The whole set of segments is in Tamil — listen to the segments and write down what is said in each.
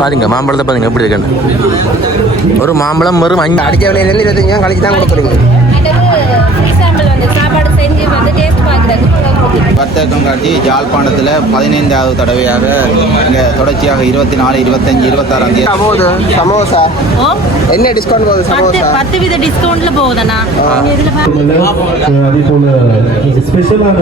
பாருங்க மாம்பழத்தை பாருங்க எப்படி இருக்குன்னு. ஒரு மாம்பழம் வரும் அஞ்சு அடிக்க விலையிலேருந்து இருபத்தஞ்சாயிரம் கழிச்சு தான் கொடுக்குறீங்க. வர்த்தகம் காட்டி யாழ்ப்பாணத்தில் பதினைந்தாவது தடவையாக இங்கே தொடர்ச்சியாக இருபத்தி நாலு இருபத்தஞ்சு இருபத்தாறாம் தேதி. போகுது சமோசா. என்ன டிஸ்கவுண்ட் போகுது சமோசா? பத்து வித டிஸ்கவுண்ட்ல போகுதுண்ணா. அதே போல ஸ்பெஷலான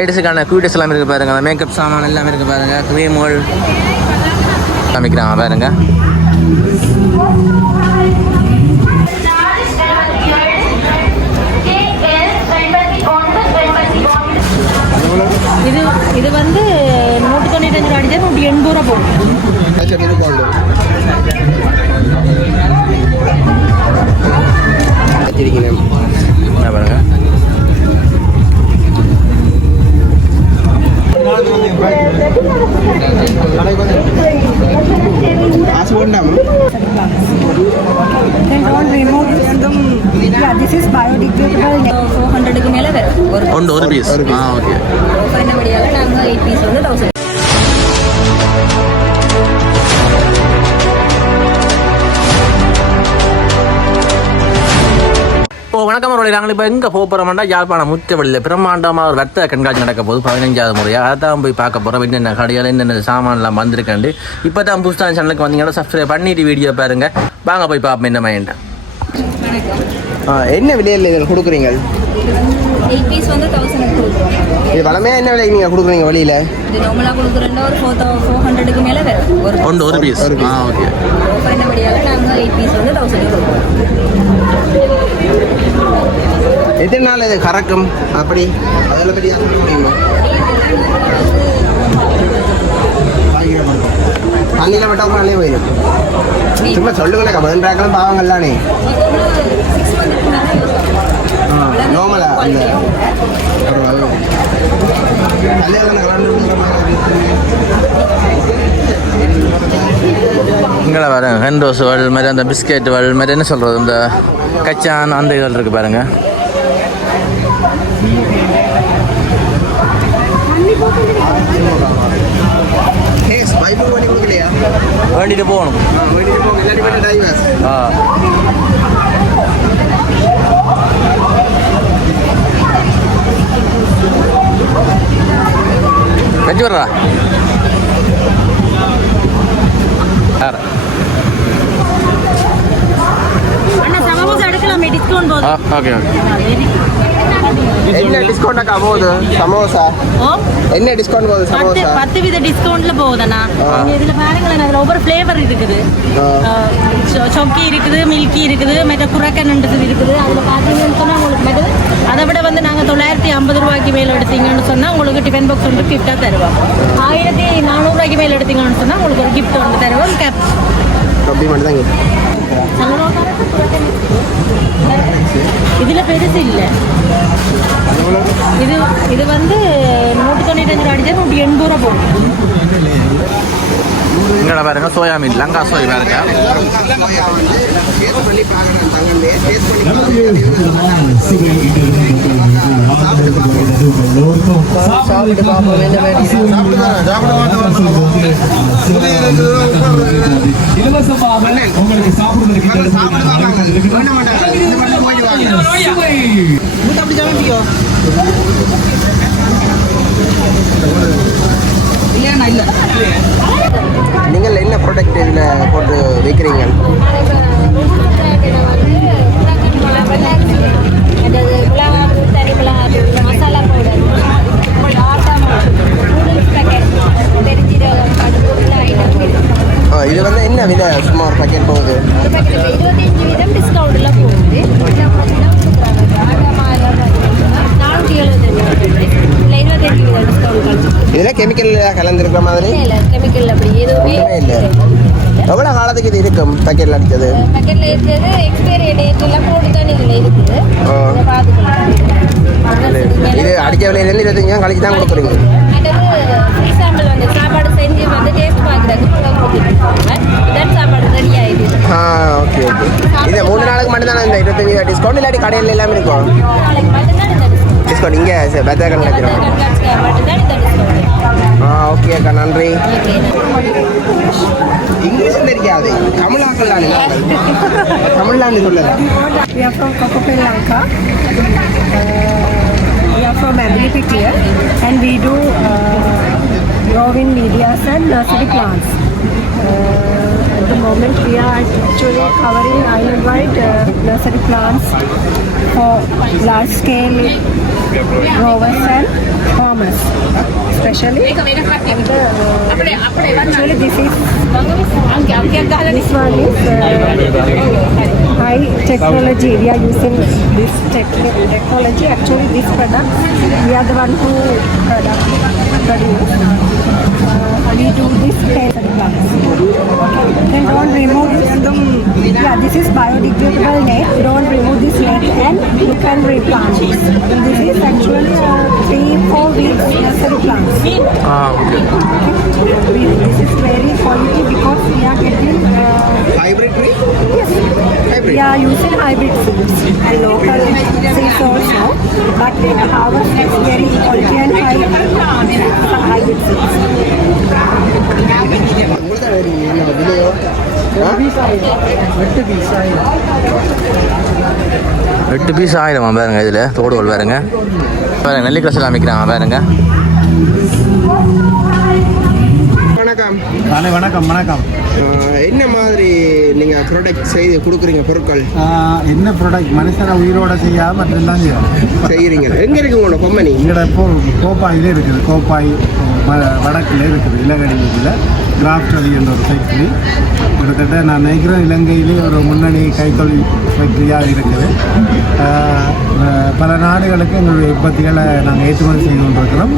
லேடிஸுக்கான குயூட்டஸ் எல்லாம் இருக்கு பாருங்க. மேக்கப் சாமான் எல்லாமே இருக்கு பாருங்க. க்ரீம்கள் காமிக்கிறாங்க பாருங்க. இது இது வந்து நூற்றி தொண்ணூத்தஞ்சு ரூபா அடிச்சா நூற்றி எண்பது ரூபா போகும். பாருங்க. காசு போண்டாமா ஃபோர் ஹண்ட்ரடுக்கு மேலே வரும் ஒரு ஒன்று ஒரு பீஸ் ஆ ஓகே பண்ணபடியாக நாங்கள் எயிட் பீஸ் வந்து தௌசண்ட் வணக்கம் அவருடைய நாங்கள் இப்போ எங்கே போக போகிறோம்னா யாழ்ப்பாணம் முற்றவழியில் பிரம்மாண்டமாக ஒரு வர்த்தக கண்காட்சி நடக்க போகுது. பதினஞ்சாவது முறையாக அதை தான் போய் பார்க்க போகிறோம் என்னென்ன கடையில் என்னென்ன சாமான்லாம் வந்திருக்காண்டு இப்போ தான் புதுசாக சேனலுக்கு வந்தீங்கன்னா சப்ஸ்கிரைப் பண்ணிட்டு வீடியோ பாருங்க. வாங்க போய் பார்ப்போம் என்ன மைண்டா என்ன விலையில் இதில் கொடுக்குறீங்க எயிட் பீஸ் வந்து தௌசண்ட் கொடுக்குறோம். இது வளமையாக என்ன விலைக்கு நீங்கள் கொடுக்குறீங்க வழியில்? ஒன்று ஒரு பீஸ் ஆ ஓகே எதனால் நாள் இது கறக்கும்? அப்படி அதில் பற்றி சொல்ல முடியுமா? தண்ணியில் விட்டால் நாளே போயிடும். சும்மா சொல்லுங்களேக்கா பதினெட்டாக்கெல்லாம் பாவங்கள்லானே நோமலா அந்த இங்கே பாருங்க ஹென் ரோஸ் வல் மாதிரி அந்த பிஸ்கெட் வல் மாதிரி என்ன சொல்கிறது இந்த கச்சான் அந்த இதழ் இருக்குது பாருங்கள் വേണ്ടിട്ട് പോകണം. ആ. കഞ്ചി പറ. ആറ് ஓகே என்ன டிஸ்கவுண்ட் அக்கா போகுது சமோசா என்ன டிஸ்கவுண்ட் போகுது பத்து சமோசா பத்து வித டிஸ்கவுண்ட்ல போகுதுண்ணா நீங்க இதுல பாருங்களேன் அதுல ஒவ்வொரு ஃப்ளேவர் இருக்குது ஆ. சொ- சொக்கி இருக்குது மில்கி இருக்குது மற்ற குரக்கன்ன்றது இருக்குது அதில் பார்த்தீங்கன்னு சொன்னால் உங்களுக்கு மற்ற அதை விட வந்து நாங்கள் தொள்ளாயிரத்தி ஐம்பது ரூபாய்க்கு மேலே எடுத்தீங்கன்னு சொன்னால் உங்களுக்கு டிஃபன் பாக்ஸ் வந்து கிஃப்டாக தருவோம் ஆயிரத்தி நானூறுரூவாய்க்கு மேலே எடுத்தீங்கன்னு சொன்னால் உங்களுக்கு ஒரு கிஃப்ட் வந்து தருவோம் கேப் அப்படி மட்டும் தான் இதில் பெருசு இல்லை. இது இது வந்து நூற்றி தொண்ணூத்தஞ்சு ரூபா அடிச்சா நூற்றி எண்பது ரூபா போகும். இங்கே பாருங்க சோயா மீன் லங்கா சோய் பாருங்க பண்ணி பார்க்குறேன் தங்கமே டேஸ்ட் பண்ணி சாப்பிட்டு பார்ப்போம் என்ன உங்களுக்கு நீங்கள் என்ன ப்ராடக்ட் இதில் போட்டு விற்கிறீங்க அதாவது மிளகாத்தூள் தனி மிளகாத்தூள் மசாலா பவுடர் இது வந்து என்ன விலை சும்மா ஒரு பாக்கெட் போகுது? இருபத்தஞ்சு வீதம் டிஸ்கவுண்ட்ல போகுது நானூற்றி எழுபத்தஞ்சு டிஸ்கவுண்ட் இதில் கெமிக்கல் கலந்துருக்கிற மாதிரி? இல்லை கெமிக்கல் அப்படி எதுவுமே இல்லை. எவ்வளோ காலத்துக்கு இது இருக்கும் பாக்கெட்டில் அடித்தது பேக்கெட்டில் இருக்கிறது எக்ஸ்பைரி டேட் எல்லாம் போட்டு தான் இதில் இருக்குது இது அடிக்க விலையிலேருந்து இருபத்தஞ்சு கழிச்சு தான் கொடுக்குறீங்க. இது வந்து டேஸ்ட் பார்க்குறதுக்கு இதான் சாப்பாடு ரெடி ஆயிடுது ஆ ஓகே ஓகே இது மூணு நாளுக்கு மட்டும் தானே இந்த இருபத்தஞ்சி டிஸ்கவுண்ட் இல்லாட்டி கடையில் எல்லாமே இருக்கும்? மட்டும்தான். டிஸ்கவுண்ட் இங்கே பெத்தாக்கல் மட்டும்தான் டிஸ்கவுண்ட் ஆ ஓகே அக்கா நன்றி. இங்கிலீஷ் தெரியாது தமிழாக்கல் தமிழ்நாடு சொல்லல. We are from Kokopel Lanka. Uh, we are from Ability Clear and we do uh, growing medias and nursery plants. Uh, at the moment we are actually covering island-wide uh, nursery plants for large scale growers and farmers. Especially, uh, actually this is this one is uh, high technology. We are using this techni- technology. Actually, this product we are the one who product produce we do this pair of plants. Then don't remove this. Yeah, this is biodegradable net. Don't remove this net and you can replant this. This is actually three, four weeks nursery plants. Ah, okay. This is very quality because we are getting uh, hybrid tree. Are using hybrid seeds and local seeds also, but the harvest is very quality and high some hybrid seeds. எட்டு பீஸ் ஆயிரமா பாருங்க இதில். தோடுகள் பாருங்க. பாருங்க நெல்லிக்காய் எல்லாம் விற்கிறாங்க பாருங்க. வணக்கம். வணக்கம் வணக்கம். என்ன மாதிரி நீங்கள் ப்ராடக்ட் செய்து கொடுக்குறீங்க பொருட்கள்? என்ன ப்ராடக்ட் மனுஷனை உயிரோட செய்யாம செய்யும் செய்கிறீங்க எங்கே இருக்கு உங்களோட கம்பெனி எங்களோட இப்போ கோப்பாயிலே இருக்குது. கோப்பாய் வடக்குல இருக்குது. இலங்கடியில் கிராஃப்ட் அடி என்ற ஒரு ஃபேக்ட்ரி கிட்டத்தட்ட நான் நினைக்கிறேன் இலங்கையிலே ஒரு முன்னணி கைத்தொழில் ஃபேக்ட்ரியாக இருக்குது. பல நாடுகளுக்கு எங்களுடைய உற்பத்திகளை நாங்கள் ஏற்றுமதி செய்து கொண்டிருக்கிறோம்.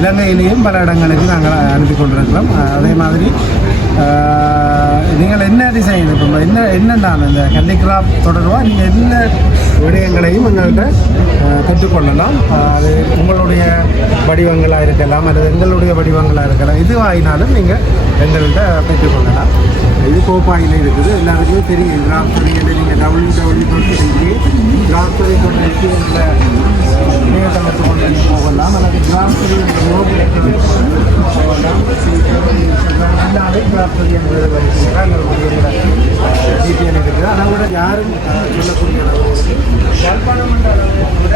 இலங்கையிலேயும் பல இடங்களுக்கு நாங்கள் அனுப்பி கொண்டிருக்கிறோம். அதே மாதிரி நீங்கள் என்ன டிசைன் இப்போ என்ன என்னென்ன இந்த ஹேண்டிகிராஃப்ட் தொடர்பாக நீங்கள் என்ன விடயங்களையும் எங்கள்கிட்ட கற்றுக்கொள்ளலாம். அது உங்களுடைய வடிவங்களாக இருக்கலாம் அல்லது எங்களுடைய வடிவங்களாக இருக்கலாம் இதுவாயினாலும் நீங்கள் எங்கள்கிட்ட பெற்றுக்கொள்ளலாம் இது கோப்பாயில் இருக்குது. எல்லாருக்குமே தெரியும். கிராஃப்ட் நீங்கள் W W W dot craft கொண்டு இணையதளத்து கொண்டு போகலாம். அல்லது கிராஃப்ட் போகலாம். எல்லாமே கிராஃப்ட் என்பது வருகிறாங்க டீட்டெயில் இருக்குது. அதை விட யாரும் சொல்லக்கூடிய அளவு யாழ்ப்பாணம் என்ற அளவை விட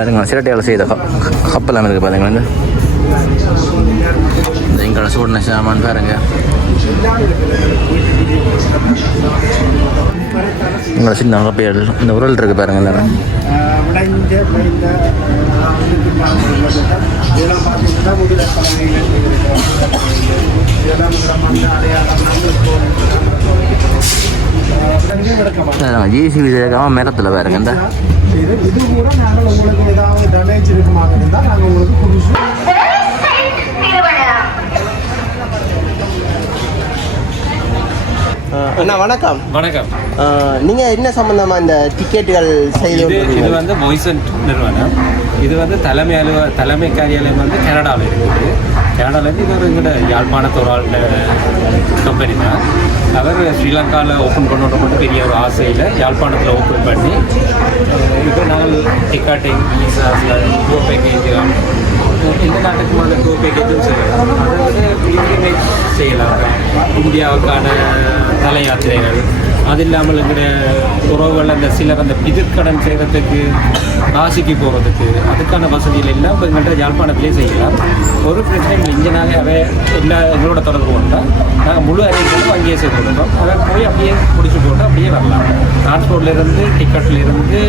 பாருங்க சிரட்டையால் செய்த கப் கப்பெல்லாம் இருக்குது பாருங்க வந்து எங்களோட சூடின சாமான் பாருங்க. உங்களோட சின்ன கப்பைகள் இந்த உரல் இருக்குது பாருங்க எல்லாரும் விளைஞ்ச விளைந்த இதெல்லாம் ஜிசிபி சேர்க்காம மரத்தில் பாருங்க இந்த இது இது கூட நாங்கள் உங்களுக்கு ஏதாவது டேமேஜ் இருக்குமாக இருந்தால் நாங்கள் உங்களுக்கு புதுசு அண்ணா வணக்கம் வணக்கம் நீங்கள் என்ன சம்மந்தமாக இந்த டிக்கெட்டுகள் செய்து இது? வந்து மொய்சன் நிறுவனம் இது வந்து தலைமை அலுவ தலைமை காரியாலயம் வந்து கனடாவில் இருக்குது கனடாலேருந்து இது ஒரு எங்கள்ட யாழ்ப்பாணத்து ஒரு ஆள் கம்பெனி தான். அவர் ஸ்ரீலங்காவில் ஓப்பன் பண்ணணும் மட்டும் பெரிய ஒரு ஆசையில் யாழ்ப்பாணத்தில் ஓப்பன் பண்ணி இப்போ நாங்கள் டிக்காட்டிங் விசாஸில் கோ பேக்கேஜ் எந்த நாட்டுக்குமான டூ பேக்கேஜும் செய்யலாம்? அதை வந்து செய்யலாம். இந்தியாவுக்கான தலை யாத்திரைகள் அது இல்லாமல் இருக்கிற உறவுகள் அந்த சிலர் அந்த பிதிர்க்கடன் செய்கிறதுக்கு காசிக்கு போகிறதுக்கு அதுக்கான வசதிகள் எல்லாம் இப்போ எங்கள்கிட்ட யாழ்ப்பாணத்திலே செய்யலாம். ஒரு பிரச்சனை இங்கே நாங்கள் அவை எல்லா எங்களோட தொடர்பு கொண்டால் நாங்கள் முழு அரேஞ்ச்மெண்ட்டும் அங்கேயே செய்து அதை போய் அப்படியே முடிச்சு போட்டு அப்படியே வரலாம். டிரான்ஸ்போர்ட்லேருந்து டிக்கெட்லேருந்து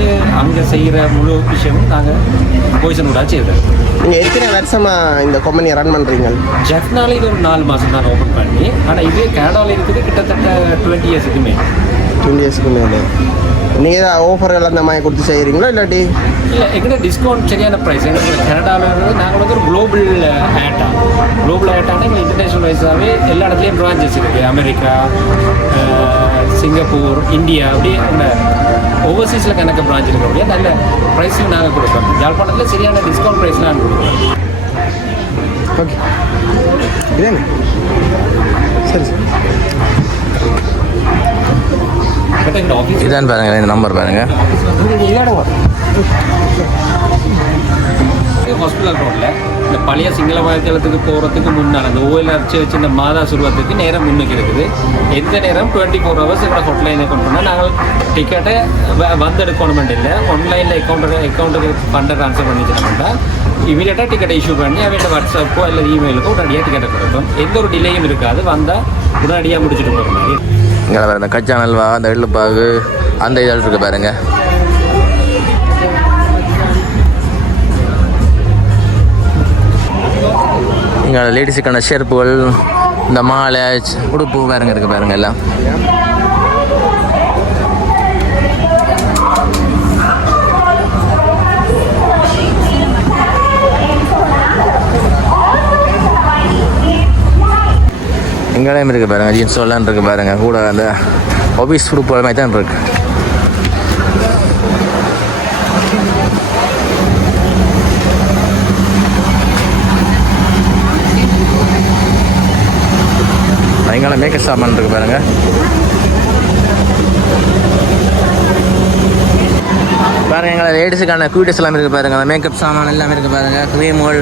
அங்கே செய்கிற முழு விஷயமும் நாங்கள் போய்சனூடாக செய்கிறோம் நீங்கள் எத்தனை வருஷமாக இந்த கம்பெனியை ரன் பண்ணுறீங்க ஜெஃப்னால இது ஒரு நாலு மாதம் தான் ஓப்பன் பண்ணி ஆனால் இது கனடாவில் இருக்குது கிட்டத்தட்ட டுவெண்ட்டி இயர்ஸுக்குமே டுவெண்ட்டி இயர்ஸ்க்கு மேலே. நீங்கள் ஏதாவது ஆஃபர்கள் அந்த மாதிரி கொடுத்து செய்கிறீங்களா இல்லாட்டி? இல்லை எங்கிட்ட டிஸ்கவுண்ட் சரியான ப்ரைஸ் எங்களுக்கு கனடாவில் நாங்கள் வந்து ஒரு குளோபல் ஆட்டா குளோபல் ஆட்டானா எங்கள் இன்டர்நேஷனல் வைஸாகவே எல்லா இடத்துலையும் பிரான்ச்சஸ் இருக்குது அமெரிக்கா சிங்கப்பூர் இந்தியா அப்படி அந்த ஓவர்சீஸில் கணக்கு பிரான்ச் இருக்கக்கூடிய நல்ல ப்ரைஸில் நாங்கள் கொடுப்போம். யாழ்ப்பாணத்தில் சரியான டிஸ்கவுண்ட் ப்ரைஸ் நாங்கள் கொடுக்குறோம் ஓகே சரி சரி. இதான் பாருங்க இந்த நம்பர் பாருங்க. ஹாஸ்பிட்டல் ரோட்டில் இந்த பழைய சிங்களத்தளத்துக்கு போகிறதுக்கு முன்னால் அந்த ஓஎல்ஆர்ச்சி வச்சு இந்த மாதா சுருவத்துக்கு நேரம் முன்னுக்கு இருக்குது. எந்த நேரம்? டுவெண்ட்டி ஃபோர் ஹவர்ஸ் எங்களோட ஹாட்லைனை கொண்டு போனால் நாங்கள் டிக்கெட்டை வந்து எடுக்கணும் இல்லை. ஆன்லைனில் அக்கௌண்ட்டு அக்கௌண்ட்டுக்கு ஃபண்டை ட்ரான்ஸ்ஃபர் பண்ணி இமீடியட்டாக டிக்கெட்டை இஷ்யூ பண்ணி அவன் வாட்ஸ்அப்போ இல்லை இமெயிலுக்கோ உடனடியாக டிக்கெட்டை கொடுக்கும் எந்த ஒரு டிலேயும் இருக்காது. வந்தால் உடனடியாக முடிச்சுட்டு போகிற மாதிரி இங்கே பாருங்க இந்த கச்சா நல்வா அந்த எள்ளுப்பாகு அந்த இதழ் இருக்கு பாருங்க. இங்கே லேடிஸுக்கான செருப்புகள் இந்த மாலை உடுப்பு பாருங்க இருக்குது பாருங்க எல்லாம். இங்கேயும் இருக்கு பாருங்க ஜீன்ஸ் எல்லாம் இருக்கு பாருங்க. கூட அந்த ஆஃபீஸ் உடுப்பு மாதிரி தான் இருக்கு. எங்களை மேக்கப் சாமான் இருக்கு பாருங்க. பாருங்க எங்களை லேடிஸுக்கான க்யூட்டஸ் எல்லாமே இருக்கு பாருங்க மேக்கப் சாமான் எல்லாமே இருக்கு பாருங்க க்ரீம்கள்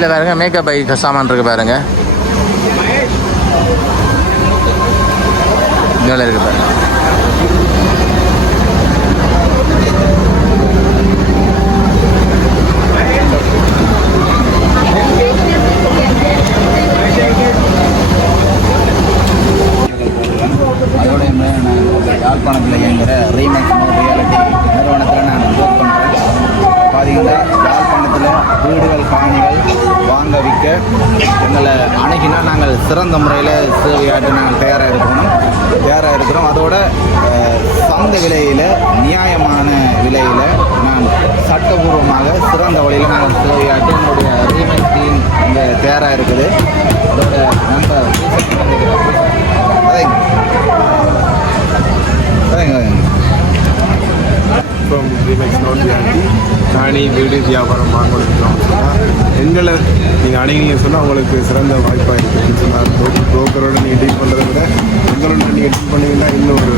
இதில் பாருங்க மேக்கப் ஐ சாமான் இருக்குது பாருங்க. இங்கே இருக்குது பாருங்கள் அதோட நான் யாழ்ப்பாணத்தில் இயங்குகிற ரீமேக்ஸ் ரியாலிட்டி நிறுவனத்தில் நான் ஒர்க் பண்ணுறேன் பார்த்தீங்கன்னா யாழ்ப்பாணத்தில் வீடுகள் காணிகள் வாங்க விற்க எங்களை அணுகினா நாங்கள் சிறந்த முறையில் சேவையாட்டு நாங்கள் தயாராக இருக்கணும். தயாராக இருக்கிறோம். அதோட சந்த விலையில் நியாயமான விலையில் நான் சட்டபூர்வமாக சிறந்த வழியில் நாங்கள் சேவையாட்டு என்னுடைய ரீமெண்ட் டீம் இங்கே தயாராக இருக்குது. அதோட நம்ம ஃப்ரம் ரீமேக்ஸ் நோட் ரியாலிட்டி தானி வீடு வியாபாரம் வாங்கணும் எங்களை நீங்கள் அணுகினீங்கன்னு சொன்னால் உங்களுக்கு சிறந்த வாய்ப்பாக இருக்குதுன்னு சொன்னால் ப்ரோக்கரோட நீங்கள் டீல் பண்ணுறத விட எங்களோட நீங்கள் டீல் பண்ணிங்கன்னா இன்னும் ஒரு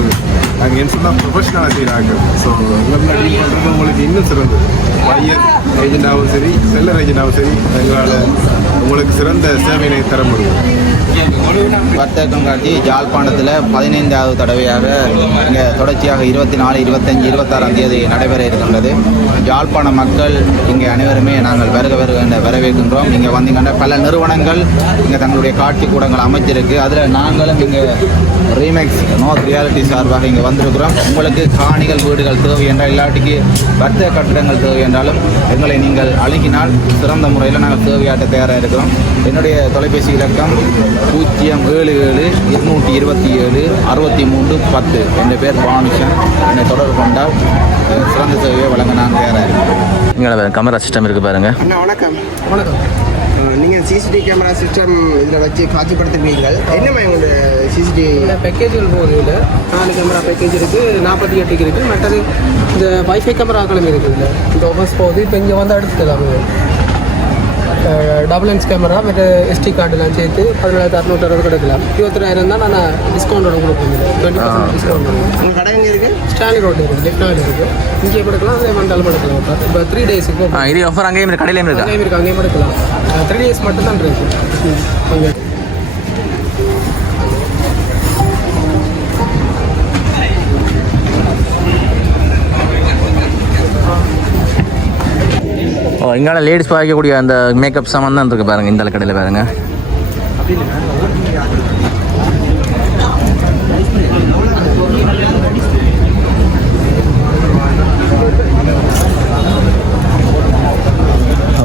நாங்கள் என்ன சொன்னால் ப்ரொஃபஷனலாக செய்கிறாங்க ஸோ எங்களோட டீல் பண்ணுறது உங்களுக்கு இன்னும் சிறந்தது. பையர் ஏஜெண்டாகவும் சரி செல்லர் ஏஜெண்டாகவும் சரி எங்களால் உங்களுக்கு சிறந்த சேவையினை தர முடியும். வர்த்தக கண்காட்சி ஜாழ்ப்பாணத்தில் பதினைந்தாவது தடவையாக இங்கே தொடர்ச்சியாக இருபத்தி நாலு இருபத்தஞ்சி இருபத்தாறாம் தேதி நடைபெற இருக்கின்றது. யாழ்ப்பாண மக்கள் இங்கே அனைவருமே நாங்கள் வருக வருக வரவேற்கின்றோம். இங்கே வந்தீங்கன்னா பல நிறுவனங்கள் இங்கே தங்களுடைய காட்சி கூடங்கள் அமைச்சிருக்கு அதில் நாங்களும் இங்கே ரீமேக்ஸ் நோத் ரியாலிட்டி சார்பாக இங்கே வந்திருக்கிறோம். உங்களுக்கு காணிகள் வீடுகள் தேவை என்றால் இல்லாட்டிக்கு வர்த்தக கட்டிடங்கள் தேவை என்றாலும் எங்களை நீங்கள் அணுகினால் சிறந்த முறையில் நாங்கள் தேவையாட்ட தயாராக இருக்கிறோம் என்னுடைய தொலைபேசி இலக்கம் பூஜ்ஜியம் ஏழு ஏழு இருநூற்றி இருபத்தி ஏழு அறுபத்தி மூன்று பத்து. என் பேர் பானுஷன். என்னை தொடர்பு கொண்டால் சிறந்த சேவையை வழங்க நான் தயாராக இங்கே கேமரா சிஸ்டம் இருக்கு பாருங்க. அண்ணா வணக்கம். வணக்கம் நீங்கள் சிசிடிவி கேமரா சிஸ்டம் இதில் வச்சு காட்சிப்படுத்துவீங்கள் என்னம்மா உங்களோட சிசிடிவி இந்த பேக்கேஜுகள் போகுது இல்லை நாலு கேமரா பேக்கேஜ் இருக்குது நாற்பத்தி எட்டுக்கு இருக்குது மற்றது இந்த வைஃபை கேமராக்களும் இருக்குது இல்லை இந்த ஆஃபர்ஸ் போகுது இப்போ இங்கே வந்து எடுத்துக்கலாம் டபுள் லென்ஸ் கேமரா மற்ற எஸ்டி கார்டுலாம் சேர்த்து பதினேழாயிரத்து அறுநூற்றி அறுபது கிடைக்கலாம். இருபத்திராயிரம் தான் நான் டிஸ்கவுண்டோட கொடுப்பேன் டுவெண்ட்டி பர்சன்ட் டிஸ்கவுண்ட் உங்கள் கடை எங்கே இருக்குது ஸ்டாலி ரோடு இருக்குது லெஃப்ட் இருக்குது இங்கே எடுக்கலாம் அதே மண்டாலும் எடுக்கலாம் இப்போ த்ரீ டேஸுக்கு ஆ இது ஆஃபர் அங்கேயும் இருக்கு கடையிலையும் இருக்கா? அங்கேயும் இருக்குது அங்கேயும் எடுக்கலாம் த்ரீ டேஸ் மட்டும் தான் இருக்கு. இங்கால லேடிஸ் பார்க்கக்கூடிய அந்த மேக்கப் சாமான் தான் இருக்கு பாருங்க இந்த கடையில் பாருங்க.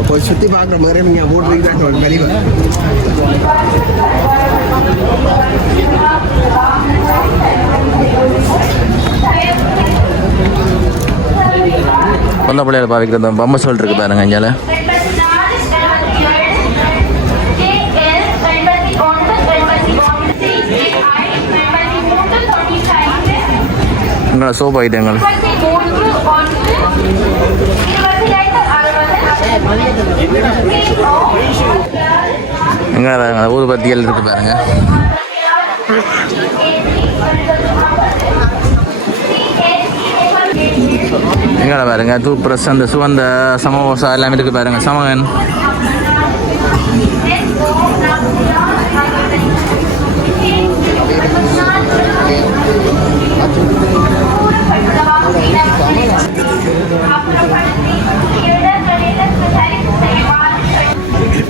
போய் சுற்றி பார்க்குற மாதிரி நீங்கள் போட்டுருக்கீங்க வெளியே குழந்தை பிள்ளைகளை பாவிக்கிற அந்த பொம்மை சொல்லிட்டு இருக்கு பாருங்க இஞ்சால. எங்களோட சோப்பு ஐட்டங்கள்? எங்கே பாருங்க ஊதுபத்திகள் இருக்கு பாருங்க. எங்கட பாருங்க? தூப்ரஸ் அந்த சுவந்த சமோசா எல்லாமே இருக்கு பாருங்க. சமகன்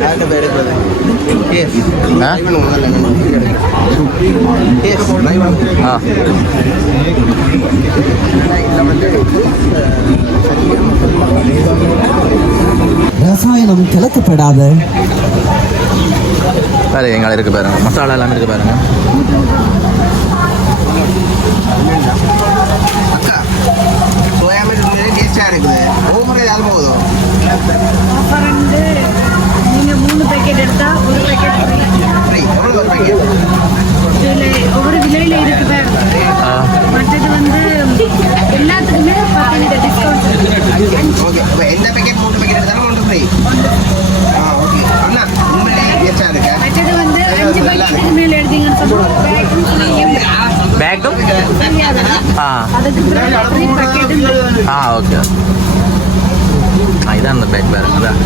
யார்கிட்ட போய் எடுக்கிறது எஸ் ஆ? வந்து ரசாயனம் கலக்கப்படாத பாருங்க எங்களை இருக்கு பாருங்க. மசாலா எல்லாமே இருக்கு பாருங்க. மூணு பேக்கெட் எடுத்தால் ஒரு பேக்கெட் இதில் ஒவ்வொரு விலையில் இருக்குது. ஆ. மற்றது வந்து எல்லாத்துக்குமே பத்து டிஸ்கவுண்ட் ஓகே இப்போ எந்த பேக்கெட் மூணு பேக்கெட் எடுத்தாலும் ஒன்று ஃப்ரீ ஆ ஓகே. அண்ணா உண்மையிலே டேஸ்டாக இருக்கு. மற்றது வந்து அஞ்சு பேக்கெட்டுக்கு மேலே எடுத்தீங்கன்னு சொன்னால் பேக்கும் ஆ அதுக்கு பிறகு ஃப்ரீ பேக்கெட்டு ஆ ஓகே. ஆ இதான் அந்த பேக் பாருங்க இதான்.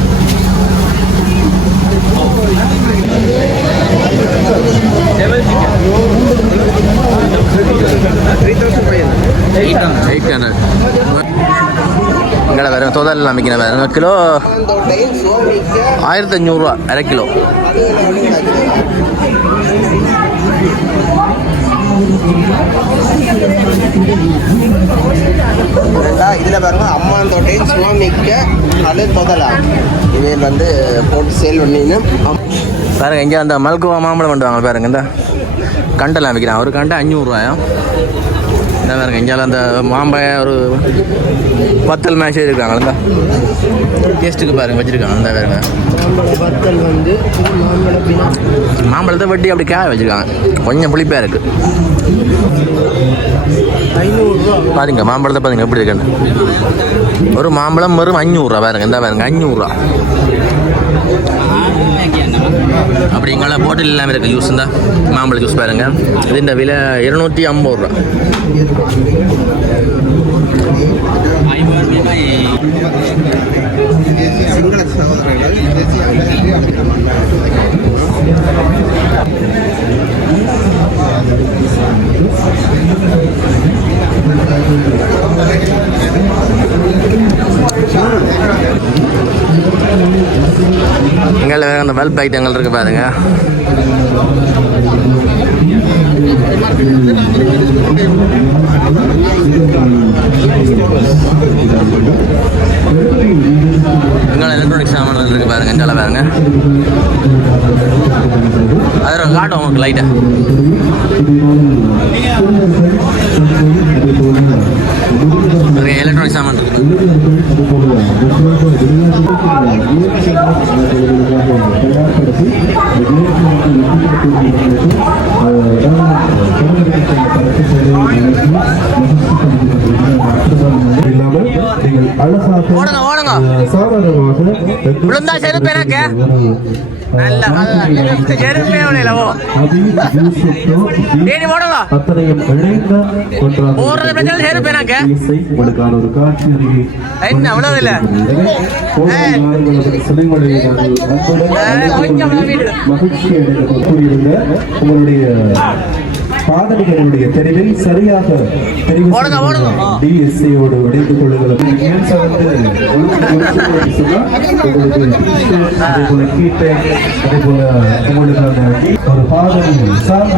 எயிட் ஹண்ட்ரட் இங்கே வேறு தொதல் அமைக்கிற வேறு கிலோ ஆயிரத்தி அஞ்சூறுரூவா அரை கிலோ இதில் பாருங்க அம்மான் தோட்டையும் சுவாமிக்க அழு தொதலாம் இவையில் வந்து போட்டு சேல் பண்ணின்னு. பாருங்க இங்கே அந்த மல்கோவா மாம்பழம் பண்ணுவாங்க பாருங்க இந்த. கண்டெல்லாம் விற்கிறான் ஒரு கண்டை அஞ்சூறுரூவாயா இந்த பாருங்க இங்கே அந்த மாம்பழம் ஒரு பத்தல் மேட்ச் இருக்காங்க இந்த டேஸ்ட்டுக்கு பாருங்க வச்சுருக்காங்க இந்த பாருங்க. வந்து மாம்பழத்தை வட்டி அப்படி காய வச்சுருக்காங்க. கொஞ்சம் புளிப்பாக இருக்குது ஐநூறுரூவா. பாருங்க மாம்பழத்தை பாருங்க எப்படி இருக்குன்னு. ஒரு மாம்பழம் வெறும் அஞ்சூறுரூவா பாருங்க இந்த பாருங்க அஞ்சூறுரூவா அப்படி இங்கே போட்டில் இல்லாமல் இருக்குது ஜூஸ் தான் மாம்பழ ஜூஸ் பாருங்க இந்த விலை இருநூற்றி ஐம்பது ரூபா Thank you இங்கே வேறு அந்த பல்ப் ஐட்டங்கள் இருக்குது பாருங்க. எங்களை எலக்ட்ரானிக் சாமான்கள் இருக்குது பாருங்க இங்கே பாருங்க. அதில் காட்டும் உங்களுக்கு லைட்டாக அழகாக ஓடுங்க ஓடுங்க. அஹ், சாதாரணமாக விழுந்தா செருப்பு எனக்கு? நல்ல செருப்பே விளையல ஓ. ஏறி ஓடுங்க அத்தனையும் இணைந்த ஒன்றாக ஓடுறது பிரச்சனை செருப்பு எனக்கு. இசை உங்களுக்கான ஒரு காட்சி அருகே என்ன அவ்வளவு இல்ல கொஞ்சம் மகிழ்ச்சி அடைந்து கூறியிருந்த உங்களுடைய பாதணிகளுடைய தெரிவில் சரியாக தெரிவு. டிஎஸ்சியோடு இணைந்து t-shirt, அதே போல கீட்டை அதே போல ஒரு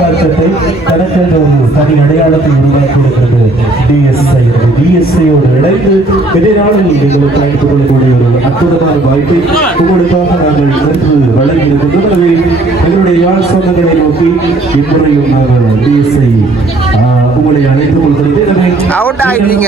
அர்த்தத்தை தனக்கு தனக்கென்ற ஒரு தனி அடையாளத்தை உருவாக்கி இருக்கிறது டிஎஸ்ஐ டிஎஸ்ஐயோடு இணைந்து எதிராலும் எங்களுக்கு அழைத்துக் கொள்ளக்கூடிய ஒரு அற்புதமான வாய்ப்பை உங்களுக்காக நாங்கள் இன்று வழங்கி இருக்கின்றோம் எனவே எங்களுடைய யாழ் சொந்தங்களை நோக்கி இம்முறையும் நாங்கள் டிஎஸ்ஐ உங்களை அழைத்துக் கொள்கிறது எனவே Out ஆயிட்டீங்க.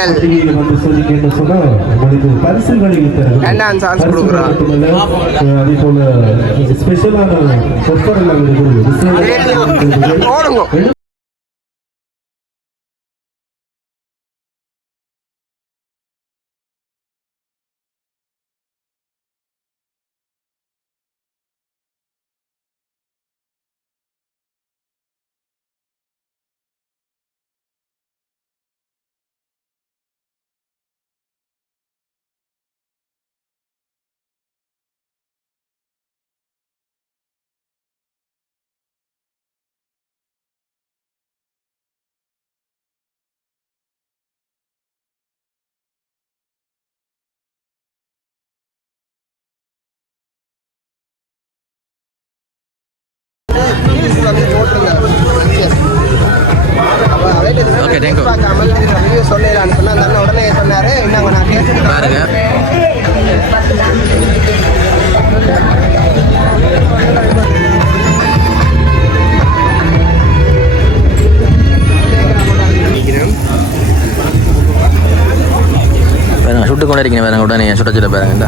பாருங்க உடனே சுட்ட சுட்ட பாருங்க இந்த.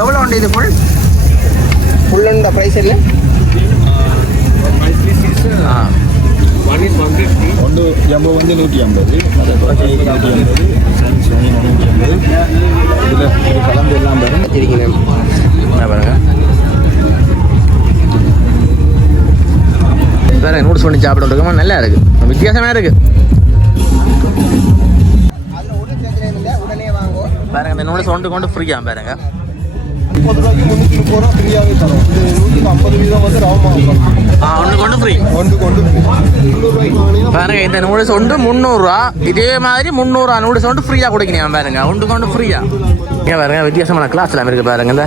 எவ்வளோ உண்டு இது ஃபுல் ஃபுல் இந்த ப்ரைஸ் என்ன ஆ. ஒன்று ஜம்போ வந்து நூற்றி ஐம்பது. அதை நூற்றி ஐம்பது. நூற்றி ஐம்பது. இதில் இது கலந்து எல்லாம் வரும். வச்சிருக்கீங்க. என்ன பாருங்க. பாருங்க நூடுல்ஸ் பண்ணி சாப்பிட இருக்குமா நல்லா இருக்கு. வித்தியாசமா இருக்கு. பாருங்க இந்த நூடுல்ஸ் ஒன்று கொண்டு ஃப்ரீயா பாருங்க. முப்பது ரூபாய்க்கு முந்நூற்றி முப்பது ரூபா ஃப்ரீயாகவே இது நூற்றி ஐம்பது வீதம் வந்து ஆ ஒன்று கொண்டு ஃப்ரீ கொண்டு கொண்டு முந்நூறுரூவாய்க்கு பாருங்க இந்த நூடுல்ஸ் ஒன்று முந்நூறுரூவா. இதே மாதிரி முந்நூறுரூவா நூடுல்ஸ் ஒன்று ஃப்ரீயாக கொடுக்கணும் பாருங்க. ஒன்று கொண்டு ஃப்ரீயா ஏன் பாருங்க வித்தியாசமான கிளாஸ் எல்லாம் இருக்கு பாருங்க இந்த.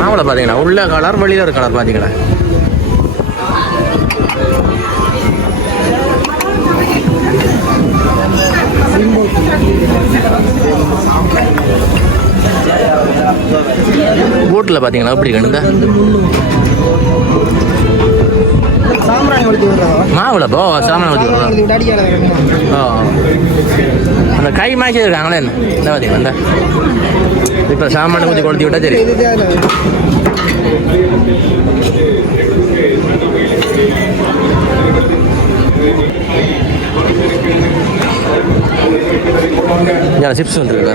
மாவுளை பார்த்தீங்கன்னா உள்ள கலர் வெளியில ஒரு கலர் பார்த்தீங்களா போட்டில் பார்த்தீங்களா எப்படி கணுந்தா சாம்பிராணி ஒழிச்சு விடுறதா போ சாமான வச்சு ஓ அந்த கை மாய்ச்சி இருக்காங்களே என்ன? இந்த பார்த்தீங்களா இந்த? இப்போ சாமான ஊற்றி கொளுத்தி விட்டா சரி. இங்கே சிப்ஸ் வந்துருக்கு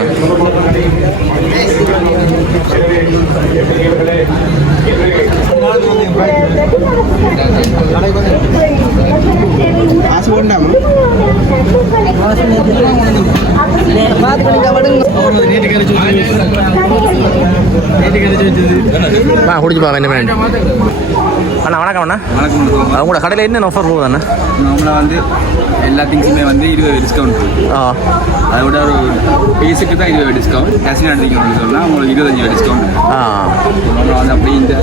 காசு வேண்டாமா வா குடிச்சு பா என்ன வேணும் அண்ணா வணக்கம் அண்ணா. வணக்கம் உங்களோட கடையில் என்ன ஆஃபர் போகுது அண்ணா நார்மலாக வந்து எல்லா திங்ஸுமே வந்து இருபது டிஸ்கவுண்ட் ஆ. அதை விட ஒரு பீஸுக்கு தான் இருபது டிஸ்கவுண்ட் கேசின் எடுத்தீங்கன்னு சொன்னால் உங்களுக்கு இருபத்தஞ்சு டிஸ்கவுண்ட் ஆ. நம்ம வந்து அப்படி இந்த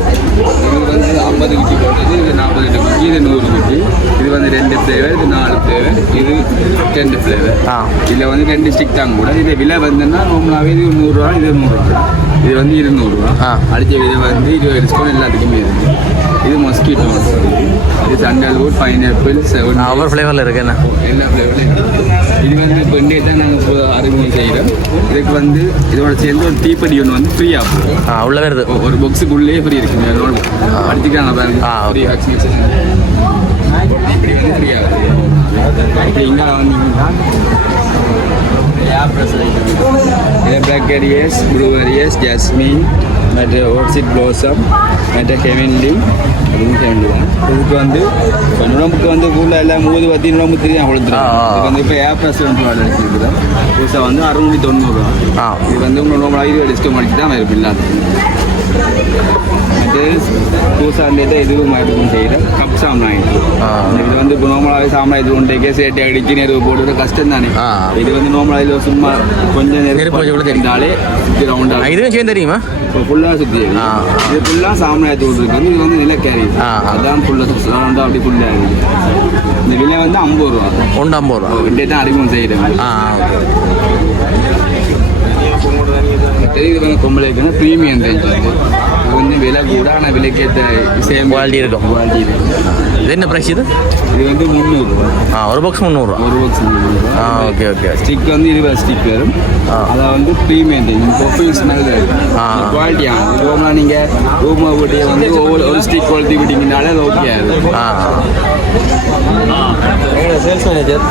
இது வந்து ஐம்பது குச்சி போட்டது இது நாற்பது எட்டு குச்சி இது நூறு குச்சி இது வந்து ரெண்டு ஃப்ளேவர் இது நாலு ஃப்ளேவர் இது ரெண்டு ஃப்ளேவர் ஆ. இதில் வந்து ரெண்டு ஸ்டிக் தாங்க கூட. இது விலை வந்துன்னா நார்மலாகவே இது நூறுரூவா இது நூறுரூவா இது வந்து இருநூறுவா. ஆ. அடித்த விதை வந்து இருபது டிஸ்கவுண்ட் எல்லாத்துக்குமே இருக்குது இது மொஸ்கிட்டோ இது சண்டல்வுட் பைனாப்பிள் செவன் ஒவ்வொரு ஃப்ளேவரில் இருக்கு என்ன எல்லா ஃப்ளேவர்லையும் இது வந்து இப்போ இன்றைய தான் நாங்கள் இப்போ அறிமுகம் செய்கிறோம் இதுக்கு வந்து இதோட சேர்ந்து ஒரு தீப்பெட்டி ஒன்று வந்து ஃப்ரீ ஆகும் ஆ உள்ள வருது. ஒரு பாக்ஸுக்குள்ளேயே ஃப்ரீ இருக்குங்க அதோட அடிச்சுக்கிறாங்க பாருங்க. ஃப்ரீ. வேக்சினேஷன் இப்படி வந்து ஃப்ரீ ஆகுது. இப்படி இங்கே வந்தீங்கன்னா இது பிளாக்கரியஸ் ப்ளூவரியஸ் ஜாஸ்மின் மற்ற ஓட்ஸிட் ப்ளோசம் மற்ற ஹெவன்லி அதுவும் ஹெவன்லி தான் இதுக்கு வந்து இப்போ நுழம்புக்கு வந்து ஊரில் எல்லாம் மூது பற்றி நுழம்பு தெரியும். இதுக்கு வந்து இப்போ ஏப்ரஸ் வந்து இருக்குது புதுசாக வந்து அறுநூற்றி தொண்ணூறுரூவா ஆ இது வந்து உங்களோட நோம்பலாக இது டிஸ்கவுண்ட் அடிச்சு தான் இருக்கும் இல்லாத இருந்துட்டு இதுவும் இதுவும் செய்கிறேன் கப் சாம்ராய் ஆ. இது வந்து இப்போ நார்மலாகவே சாம்ராய் இது ஒன்றைக்கே சேட்டை அடிச்சு நெருப்பு போடுறது கஷ்டம் தானே. இது வந்து நார்மலாக இது சும்மா கொஞ்சம் நெருப்பு கூட தெரியும். இருந்தாலே சுற்றி ரவுண்டாக இதுவும் சேர்ந்து தெரியுமா? இப்போ ஃபுல்லாக சுற்றி. இது ஃபுல்லாக சாம்ராய் தூள் இருக்கு வந்து இது வந்து நிலக்கரி ஃபுல்லாக ரவுண்டாக அப்படி ஃபுல்லாக இருக்குது இந்த விலை வந்து ஐம்பது ரூபா. ஒன்று ஐம்பது ரூபா. ரெண்டே தான் அறிமுகம் செய்கிறேன் ஆ தெரியுது வந்து பொம்பளைக்குன்னு? ப்ரீமியம் ரேஞ்ச் வந்து இது வந்து விலை கூட ஆனால் விலைக்கேற்ற சேம் Quality இருக்கும். குவாலிட்டி இருக்கும் இது என்ன ப்ரைஸ் இது? இது வந்து முந்நூறுரூவா ஆ ஒரு பாக்ஸ் முந்நூறுரூவா ஒரு பாக்ஸ் ஆ ஓகே ஓகே ஸ்டிக் வந்து இருபது ஸ்டிக் வரும். அதை வந்து ப்ரீமியம் ரேஞ்ச் ஆ. குவாலிட்டியான ரூம்லாம் நீங்கள் ரூமை போட்டு வந்து ஒவ்வொரு ஒரு ஸ்டிக் கொளுத்தி விட்டீங்கனாலே அது ஓகே ஆகும் ஆ. Sales manager